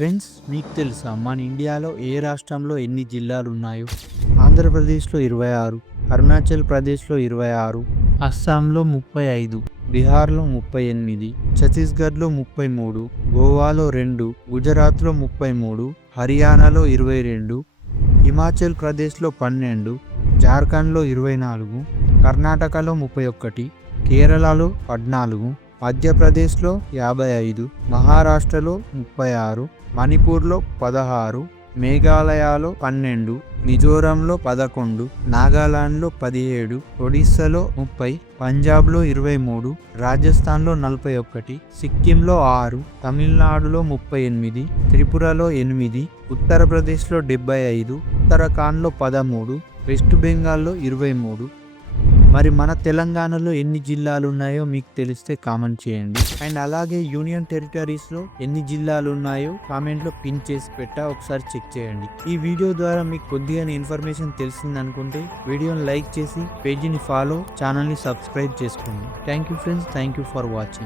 Friends, మీకు తెలుసా మన ఇండియాలో ఏ రాష్ట్రంలో ఎన్ని జిల్లాలు ఉన్నాయో? ఆంధ్రప్రదేశ్లో 26, అరుణాచల్ ప్రదేశ్లో 26, అస్సాంలో 35, బీహార్లో 38, ఛత్తీస్గఢ్లో 33, గోవాలో 2, గుజరాత్లో 33, హర్యానాలో 22, హిమాచల్ ప్రదేశ్లో 12, జార్ఖండ్లో 24, కర్ణాటకలో 31, కేరళలో 14, మధ్యప్రదేశ్లో 55, మహారాష్ట్రలో 36, మణిపూర్లో 16, మేఘాలయలో 12, మిజోరంలో 11, నాగాలాండ్లో 17, ఒడిస్సాలో 30, పంజాబ్లో 23, రాజస్థాన్లో 41, సిక్కింలో 6, తమిళనాడులో 38, త్రిపురలో 8, ఉత్తరప్రదేశ్లో 75, ఉత్తరాఖండ్లో 13, వెస్ట్ బెంగాల్లో 23. మరి మన తెలంగాణలో ఎన్ని జిల్లాలు ఉన్నాయో మీకు తెలిస్తే కామెంట్ చేయండి. అండ్ అలాగే యూనియన్ టెరిటరీస్లో ఎన్ని జిల్లాలు ఉన్నాయో కామెంట్లో పిన్ చేసి పెట్టా, ఒకసారి చెక్ చేయండి. ఈ వీడియో ద్వారా మీకు కొద్దిగా ఇన్ఫర్మేషన్ తెలిసిందనుకుంటే వీడియోని లైక్ చేసి పేజీని ఫాలో, ఛానల్ని సబ్స్క్రైబ్ చేసుకోండి. Thank you friends, thank you for watching.